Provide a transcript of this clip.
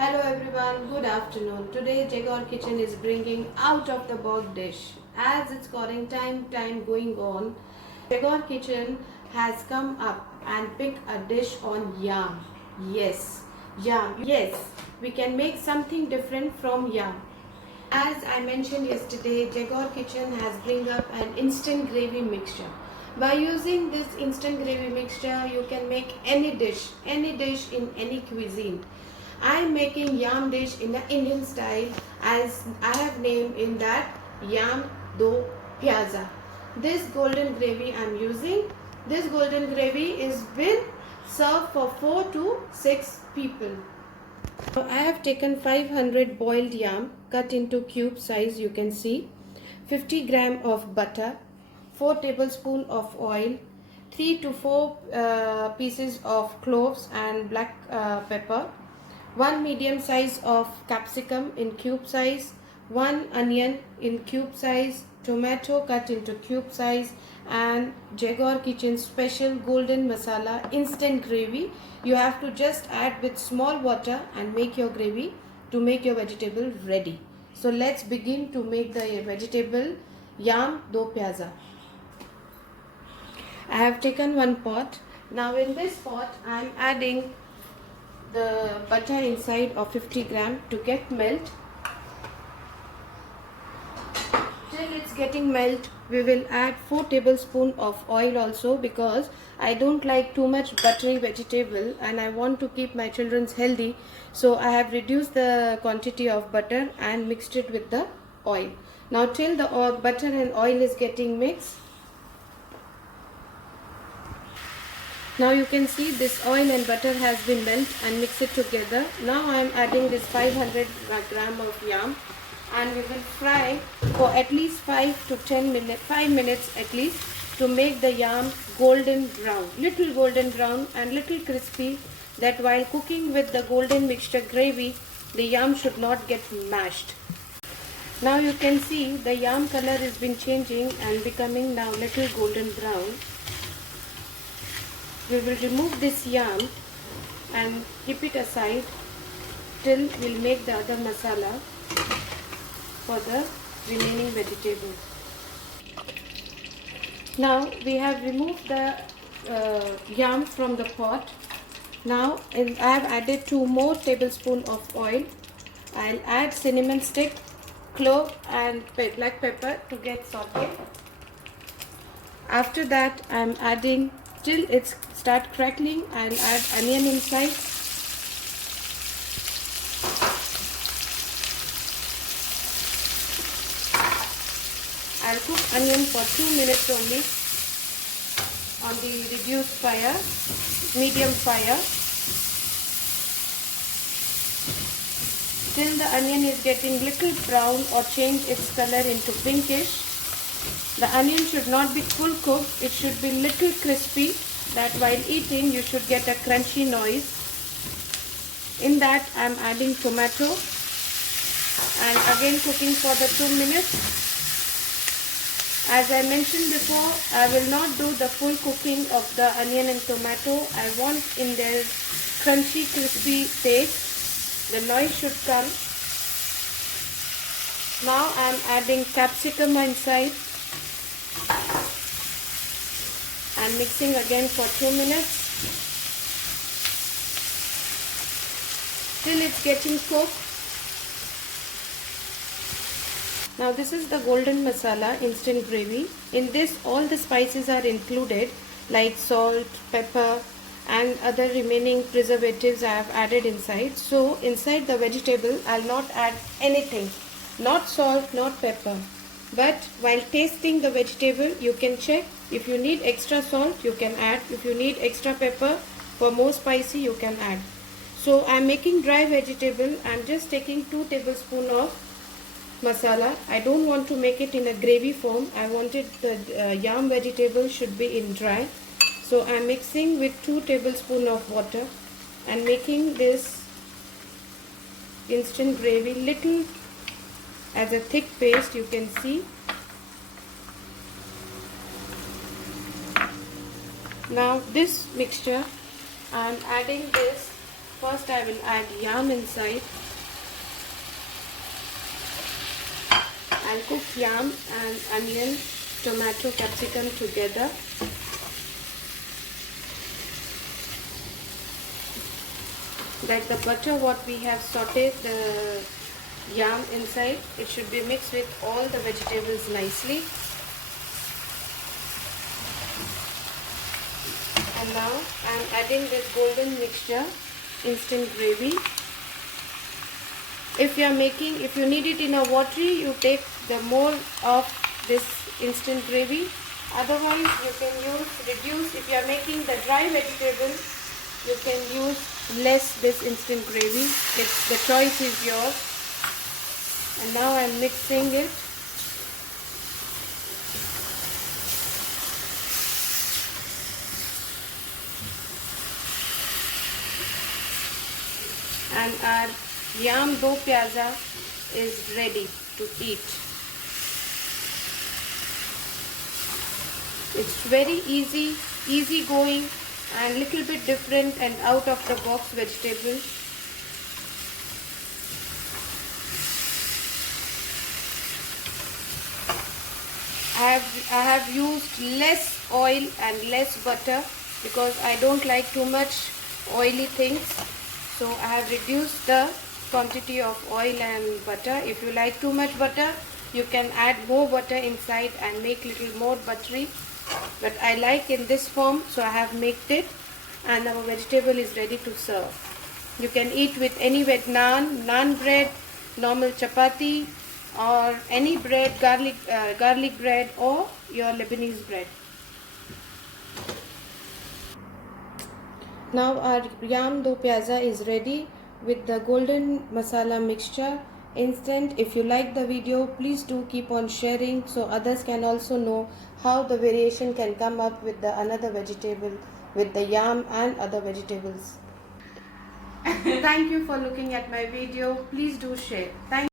Hello everyone, good afternoon. Today Jaguar Kitchen is bringing out of the box dish. As it's quarantine time going on, Jaguar Kitchen has come up and picked a dish on yam. Yes, yam. Yes, we can make something different from yam. As I mentioned yesterday, Jaguar Kitchen has bring up an instant gravy mixture. By using this instant gravy mixture, you can make any dish in any cuisine. I am making yam dish in the Indian style, as I have named in that yam do pyaza. This golden gravy I am using. This golden gravy is will serve for 4 to 6 people. So I have taken 500 boiled yam cut into cube size, you can see, 50 gram of butter, 4 tablespoons of oil, 3 to 4 pieces of cloves and black pepper, 1 medium size of capsicum in cube size, 1 onion in cube size, tomato cut into cube size, and Jaguar Kitchen special golden masala instant gravy. You have to just add with small water and make your gravy to make your vegetable ready. So let's begin to make the vegetable yam do pyaza. I have taken one pot. Now in this pot I am adding the butter inside of 50 gram to get melt. Till it's getting melt, we will add 4 tablespoons of oil also, because I don't like too much buttery vegetable and I want to keep my children's healthy. So I have reduced the quantity of butter and mixed it with the oil. Now till the butter and oil is getting mixed, now you can see this oil and butter has been melt and mix it together. Now I am adding this 500 gram of yam and we will fry for at least 5 minutes at least, to make the yam golden brown, little golden brown and little crispy, that while cooking with the golden mixture gravy, the yam should not get mashed. Now you can see the yam color has been changing and becoming now little golden brown. We will remove this yam and keep it aside till we'll make the other masala for the remaining vegetables. Now we have removed the yam from the pot. Now I have added 2 more tablespoons of oil. I'll add cinnamon stick, clove and black pepper to get sauteed. After that I am adding, till it start crackling, I'll add onion inside. I'll cook onion for 2 minutes only on the reduced fire, medium fire, till the onion is getting little brown or change its color into pinkish. The onion should not be full cooked, it should be little crispy, that while eating you should get a crunchy noise. In that I am adding tomato and again cooking for the 2 minutes. As I mentioned before, I will not do the full cooking of the onion and tomato. I want in their crunchy crispy taste. The noise should come. Now I am adding capsicum inside and mixing again for 2 minutes till it's getting cooked. Now this is the golden masala instant gravy. In this all the spices are included, like salt, pepper and other remaining preservatives I have added inside. So inside the vegetable I'll not add anything, not salt, not pepper. But while tasting the vegetable, you can check. If you need extra salt, you can add. If you need extra pepper for more spicy, you can add. So I am making dry vegetable. I am just taking 2 tablespoons of masala. I don't want to make it in a gravy form. I wanted the yam vegetable should be in dry. So I am mixing with 2 tablespoons of water and making this instant gravy little as a thick paste, you can see. Now this mixture I am adding this First I will add yam inside and cook yam and onion, tomato, capsicum together. Like the butter what we have sauteed the yam inside, it should be mixed with all the vegetables nicely. And now I am adding this golden mixture, instant gravy. If you need it in a watery, you take the more of this instant gravy. Otherwise you can reduce. If you are making the dry vegetable, you can use less this instant gravy. The choice is yours. And now I am mixing it. And our yam do pyaza is ready to eat. It's very easy going and little bit different and out of the box vegetable. I have used less oil and less butter because I don't like too much oily things. So I have reduced the quantity of oil and butter. If you like too much butter, you can add more butter inside and make little more buttery. But I like in this form, so I have made it, and our vegetable is ready to serve. You can eat with any naan bread, normal chapati, or any bread, garlic bread, or your Lebanese bread. Now our yam do pyaza is ready with the golden masala mixture. Instant. If you like the video, please do keep on sharing so others can also know how the variation can come up with the another vegetable, with the yam and other vegetables. Thank you for looking at my video. Please do share. Thank